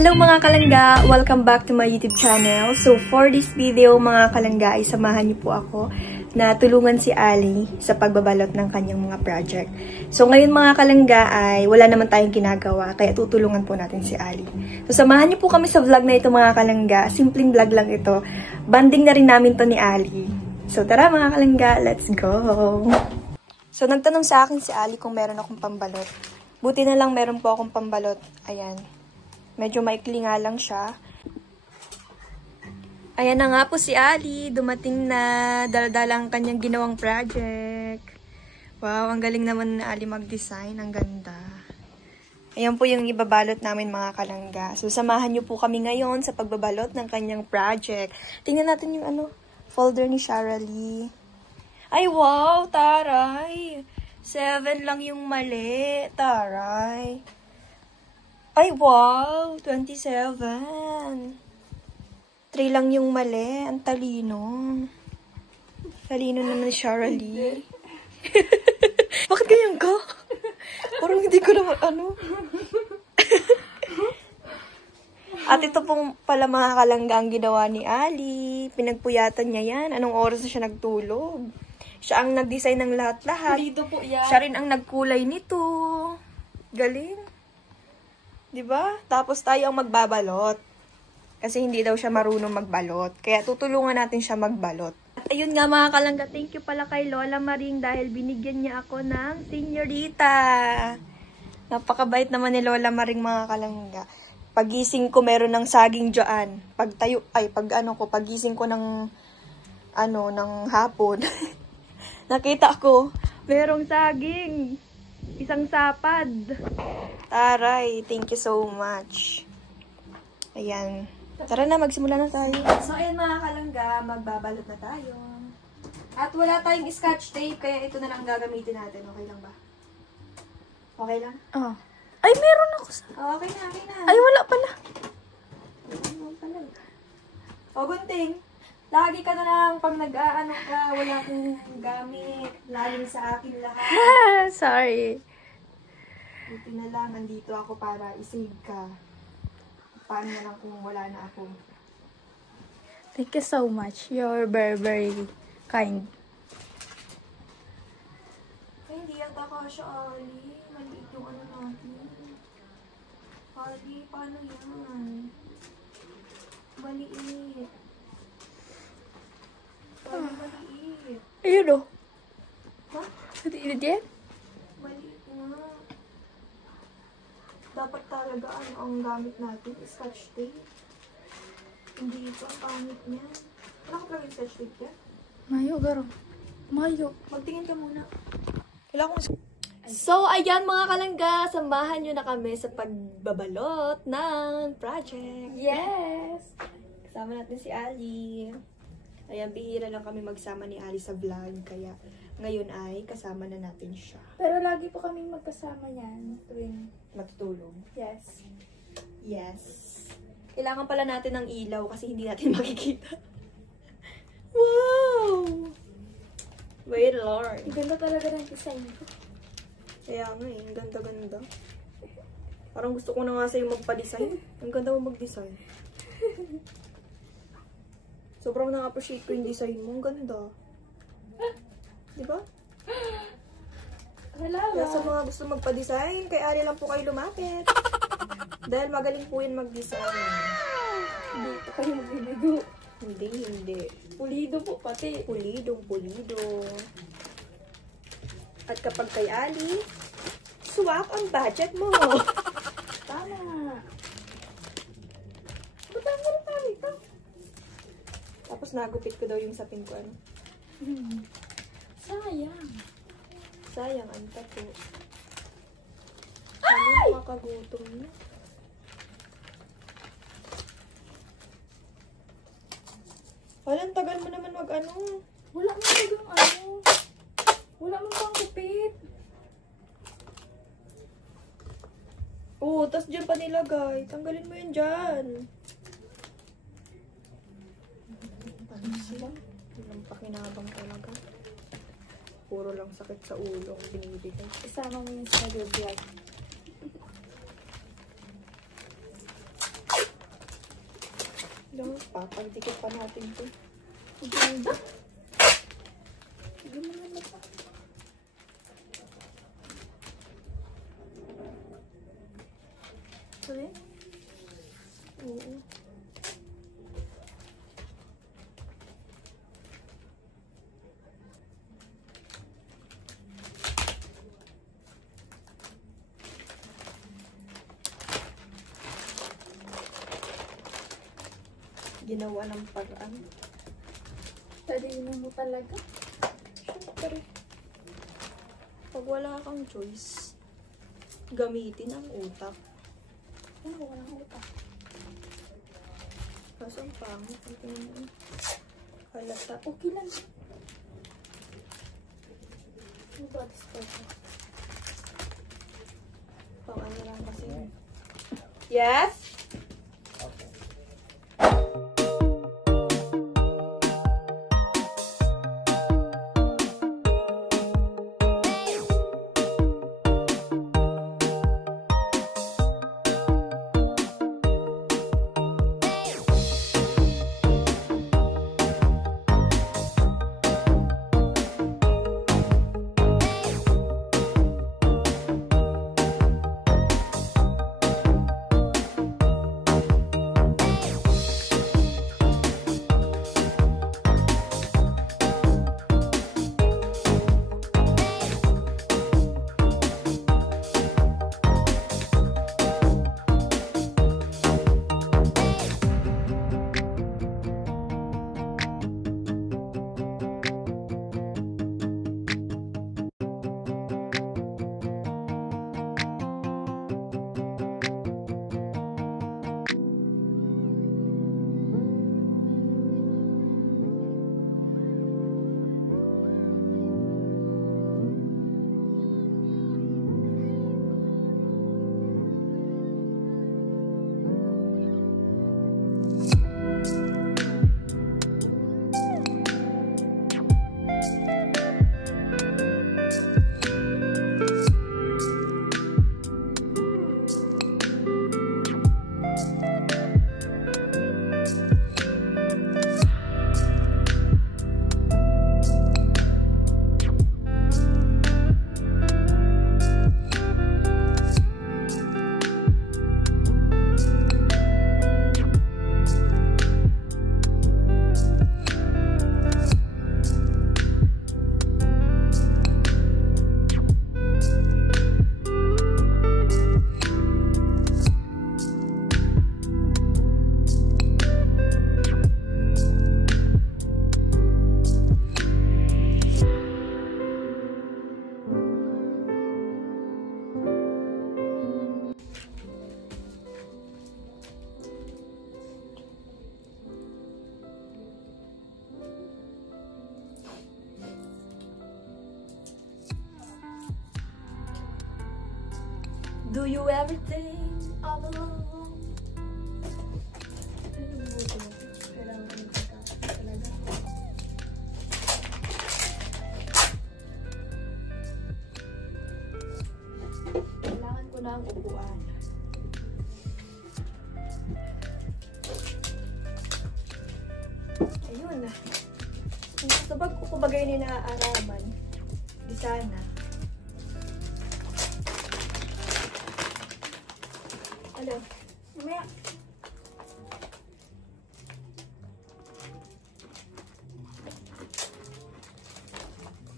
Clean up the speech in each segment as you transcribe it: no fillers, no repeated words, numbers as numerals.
Hello mga kalangga! Welcome back to my YouTube channel. So for this video mga kalangga ay samahan niyo po ako na tulungan si Ali sa pagbabalot ng kanyang mga project. So ngayon mga kalangga ay wala naman tayong ginagawa kaya tutulungan po natin si Ali. So samahan niyo po kami sa vlog na ito mga kalangga. Simpleng vlog lang ito. Banding na rin namin to ni Ali. So tara mga kalangga, let's go! So nagtanong sa akin si Ali kung meron akong pambalot. Buti na lang meron po akong pambalot. Ayan. Medyo maikli nga lang siya. Ayan na nga po si Ali. Dumating na. Dala-dala ang kanyang ginawang project. Wow, ang galing naman na Ali mag-design. Ang ganda. Ayan po yung ibabalot namin mga kalangga. So, samahan niyo po kami ngayon sa pagbabalot ng kanyang project. Tingnan natin yung folder ni Sharalee. Ay, wow! Taray! 7 lang yung mali. Taray! Ay, wow! 27. 3 lang yung mali. Ang talino. Talino naman ni Sharalee. Bakit ganyan ka? Parang hindi ko naman, At ito pong pala mga kalangga ang ginawa ni Ali. Pinagpuyatan niya yan. Anong oras na siya nagtulog? Siya ang nag-design ng lahat-lahat. Dito po yan. Siya rin ang nagkulay nito. Galing. Diba? Tapos tayo ang magbabalot. Kasi hindi daw siya marunong magbalot. Kaya tutulungan natin siya magbalot. At ayun nga mga kalangga, thank you pala kay Lola Maring dahil binigyan niya ako ng senyorita. Napakabait naman ni Lola Maring mga kalangga. Pagising ko meron ng saging dyan. Pagising ko ng hapon. Nakita ko, merong saging. Isang sapad. Taray, thank you so much. Ayan. Tara na, magsimula na tayo. So, ayan mga kalangga, magbabalot na tayo. At wala tayong scotch tape, kaya ito na lang gagamitin natin. Okay lang ba? Okay lang? Oh. Ay, meron ako sa... Oh, okay na, okay na. Ay, wala pala. Wala pala. O, gunting. Lagi ka na lang pag nag-aano ka, wala kang gamit. Lalim sa akin lahat. Sorry. Buti na lang, nandito ako para isave ka. Paano na lang kung wala na ako? Thank you so much. You're very, very kind. Ay, hindi yata kasha, Ali. Maliit yung natin. Ali, paano yan? Maliit. Maliit. Ayun o. Ha? Natiinit yan? Maliit nga. Dapat talaga ang gamit natin, scotch tape. Hindi ito ang pangit niya. Wala ka pala yung scotch tape yan? Mayo, garo. Mayo. Magtingin ka muna. So, ayan mga kalangga, samahan nyo na kami sa pagbabalot ng project. Yes! Kasama natin si Ali. Ayan, bihira lang kami magsama ni Ali sa vlog, kaya ngayon ay kasama na natin siya. Pero lagi po kaming magkasama yan tuwing Matutulog. yes. Yes. Kailangan pala natin ng ilaw kasi hindi natin makikita. Wow! Wait, Lord. Ang ganda talaga ng design ko. Kaya nga eh, ang ganda-ganda. Parang gusto ko na nga sa'yo magpa-design. Ang ganda mo mag-design. Sobrang na-appreciate ko yung design mo. Ang ganda. Diba? Kaya sa mga gusto magpa-design, kay Ari lang po kayo lumapit. Dahil magaling po yan mag-design. Hindi po kayo magbibigyo. Hindi. Pulido po pati. Pulido. At kapag kay Ali, swak ang budget mo. Tama. Ba't ang galing ito? Tapos nagupit ko daw yung sapin ko. Sayang, ang tapo. Ay! Makagutom na. Walang tagal mo naman Wala mo yung Wala mo pang kupit. Oo, tas dyan pa nilagay. Tanggalin mo yun dyan. Sila. Walang pakinabang talaga. Puro lang sakit sa ulo ang binibigay. Isama mo yung sa vlog. pa. Pagdikit pa natin to. Ang ganda. Ganda naman pa. Sorry? Oo. Ginawa ng paraan. Talino mo talaga. Siyempre. Pag wala kang choice, gamitin ang utak. Ano, walang utak. Kaso ang pangit. Halata. Okay lang. Ano ba? Disposal. Pang ano lang kasi. Yes? Do you ever think of alone? Kailangan ko yung talaga. Kailangan ko na ang upuan. Ayun na. Kung sa bag ko kubagay ni naaaraman, di sana. Ano? Mamaya.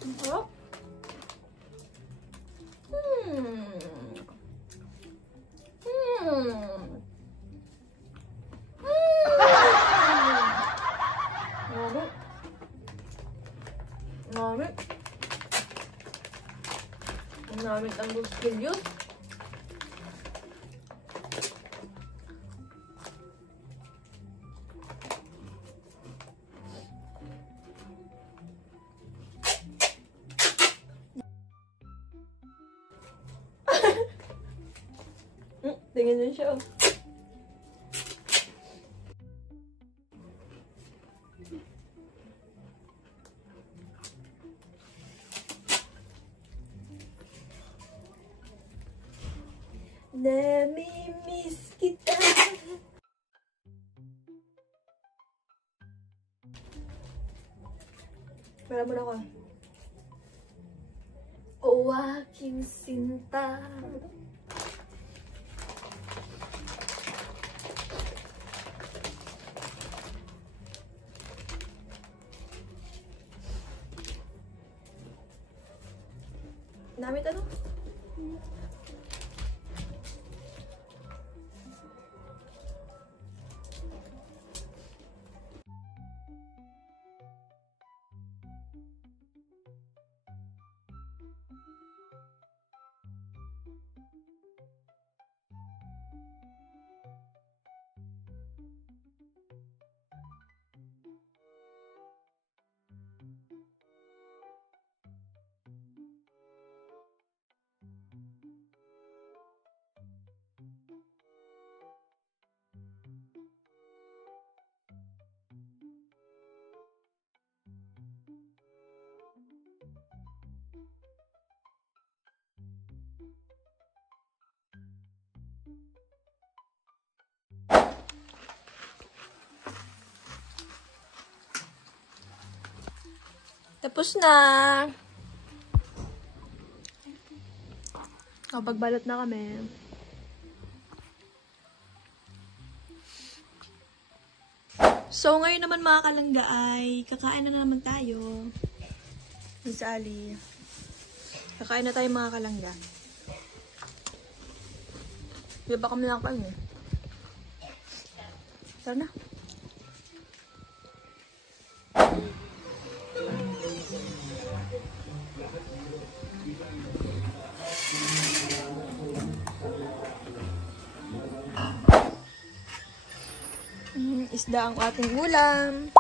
Ang sarap. Ngamit. Ngamit ang gusto. Tingnan niyo siya. Namimiss kita. Wala mo na ako. O aking sinta. Namit ano? Tapos na. Pagbalot na kami. So, ngayon naman mga kalangga ay kakain na naman tayo. Miss Ali. Kakain na tayo mga kalangga. Di ba kami lang kain eh? Tara na. Isda ang ating ulam.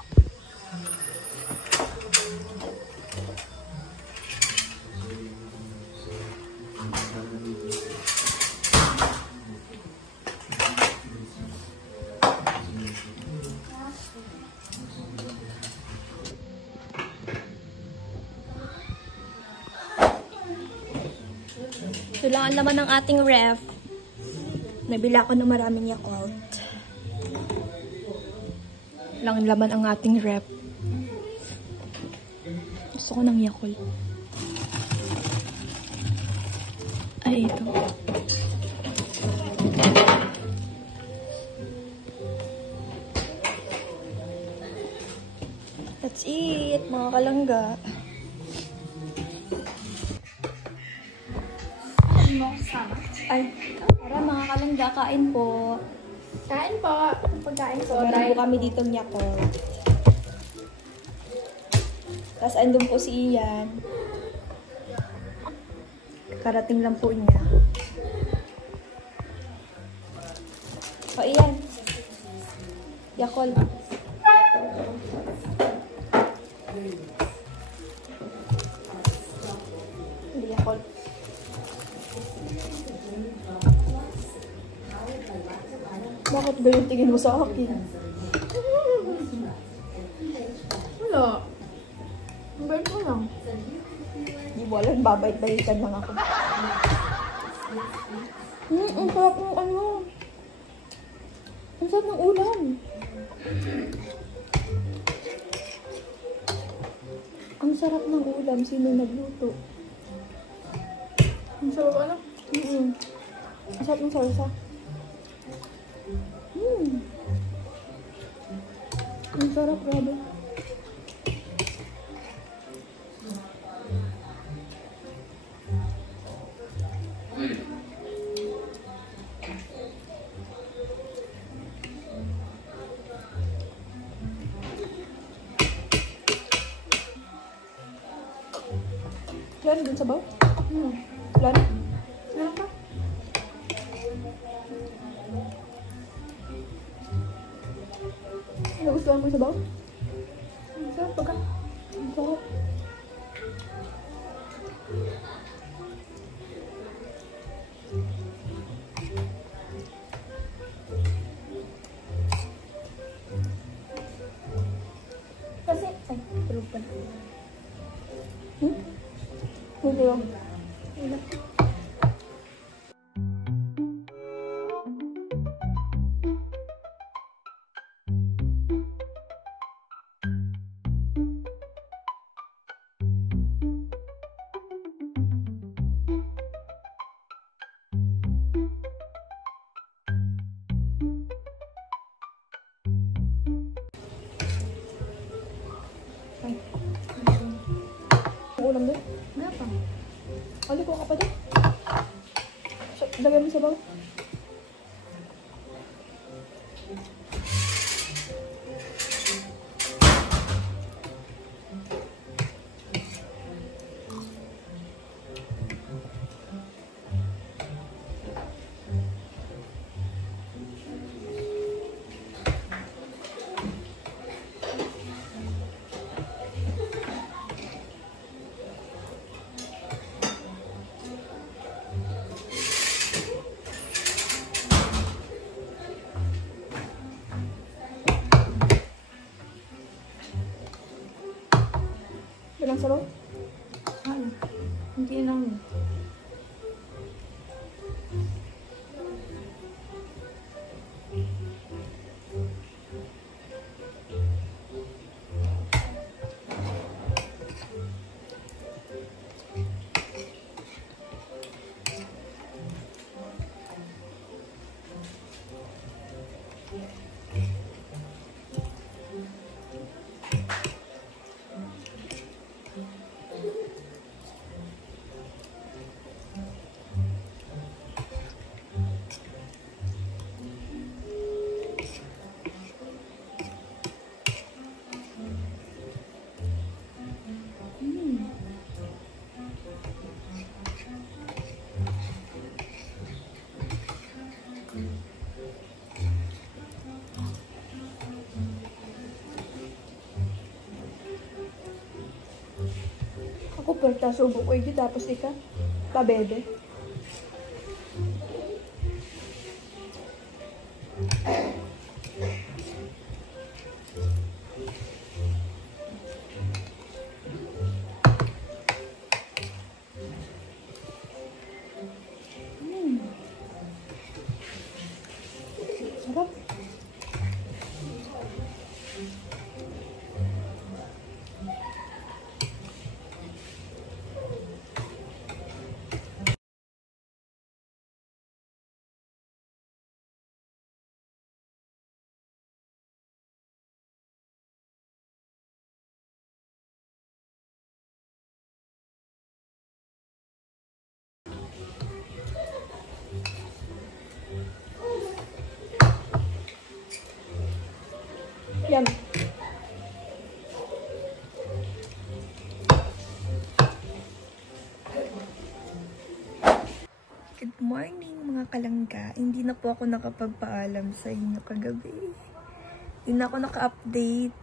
Ito lang ang laman ng ating ref. Nabila ko ng maraming Yakult. Lang laman ang ating rep. Gusto ko ng Yakult. Ay, ito. That's it, mga kalangga. Ay, para mga kalangga, kain po. Kain po. Pagkain po. Meron po kami dito Yakult. Tapos andun po si Ian. Karating lang po niya. O Ian. Yakult. Hindi Yakult. Bakit ba yung tingin mo sa akin? Wala. Ang ko lang. Di mo alam, babait-baitan lang ako. Ang sarap ng ano. Ang sarap ng ulam. Ang sarap ng ulam. Sino nagluto? Ang sarap ano? Ang sarap ng salsa. Ang sarap, grabe. Lan, dun sa baw? Lan? Meron pa? Nagustuhan mo sa baw? Ang sarap pagka. Ang sarap. Kasi, ay, tulog pa na. Hindi lang. Wala. ulam doon? Wala pa. Ali ko ka pa doon. Lagyan mo sa baw. Ilang sabaw? Ano? Hindi lang yun. Ako perta subok ko yun, tapos ika, pabebe. Sarap. Yan. Good morning mga kalangga. Hindi na po ako nakapagpaalam sa inyo kagabi. Hindi na ako naka-update.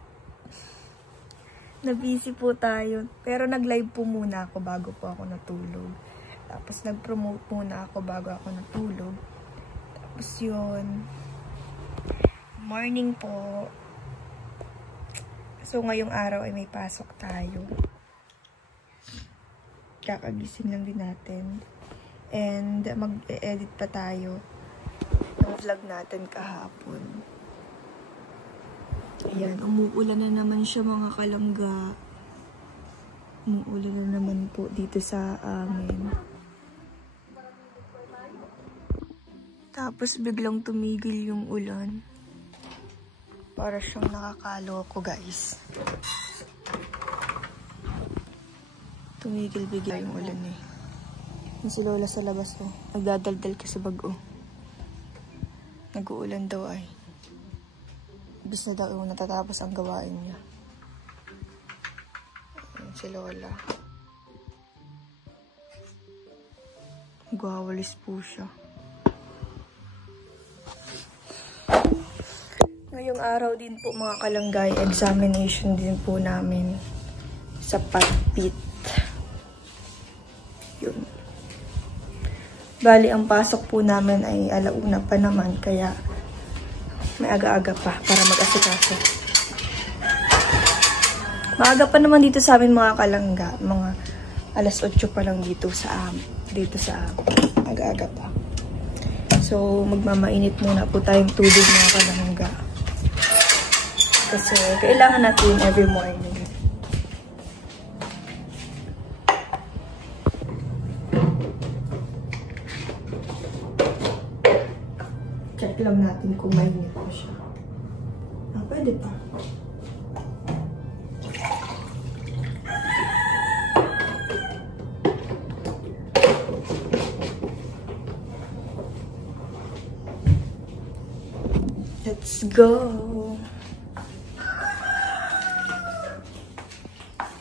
Na busy po tayo. Pero nag-live po muna ako bago po ako natulog. Tapos nag-promote muna ako bago ako natulog. Tapos yun. Morning po. So ngayong araw ay may pasok tayo. Kakagising lang din natin. And mag-edit pa tayo ng vlog natin kahapon. Ayan, umuulan na naman siya mga kalangga. Umuulan na naman po dito sa amin. Tapos biglang tumigil yung ulan. Para siyang nakakaloko guys. Tumigil bigla yung ulan eh. Yung si Lola sa labas oh. Nagdadaldal ka sa bag oh. Nag-uulan daw ay. Ibig na daw natatapos ang gawain niya. Ayan si Lola. Nagwawalis po siya. Ngayong araw din po mga kalanggay, examination din po namin sa PATPIT. Yun. Bali, ang pasok po namin ay 1:00 pa naman, kaya may aga-aga pa para mag-asikaso. Maaga pa naman dito sa amin mga kalangga, mga 8:00 pa lang dito sa amin. Aga-aga pa. So, magmamainit muna po tayong tubig mga kalangga. Kasi kailangan natin every morning. Check lang natin kung mainit po siya. Pwede pa. Let's go!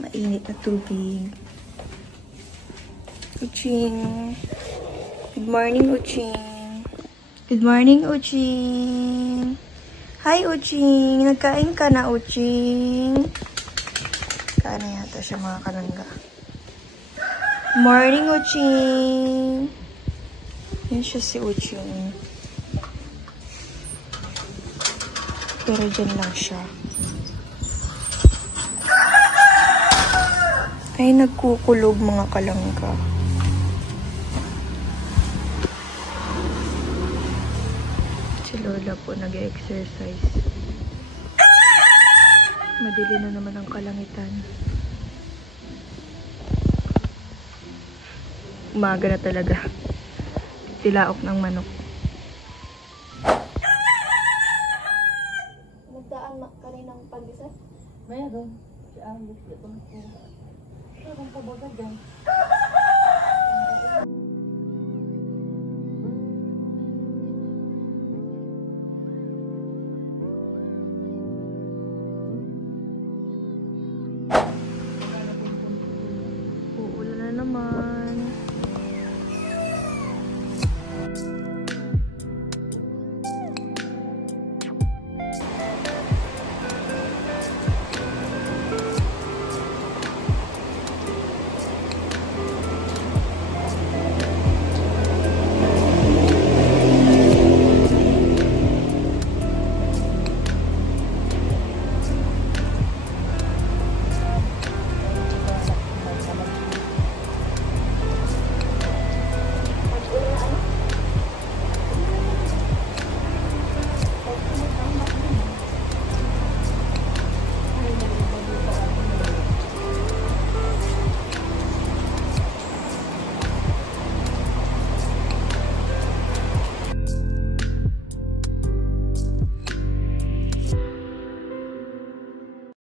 Mainit na tubig. Uching! Good morning, Uching! Good morning, Uching! Hi, Uching! Nagkain ka na, Uching? Kain na yata siya, mga kalangga. Morning, Uching! Yan siya si Uching. Pero dyan lang siya. Ay, nagkukulog mga kalangga. Si Lola po nag-exercise. Madili na naman ang kalangitan. Umaga na talaga. Tilaok ng manok. Nagdaan na kaninang pandesal? Mayroon. Si Alex. Mayroon pa baga dyan. Uulan na naman.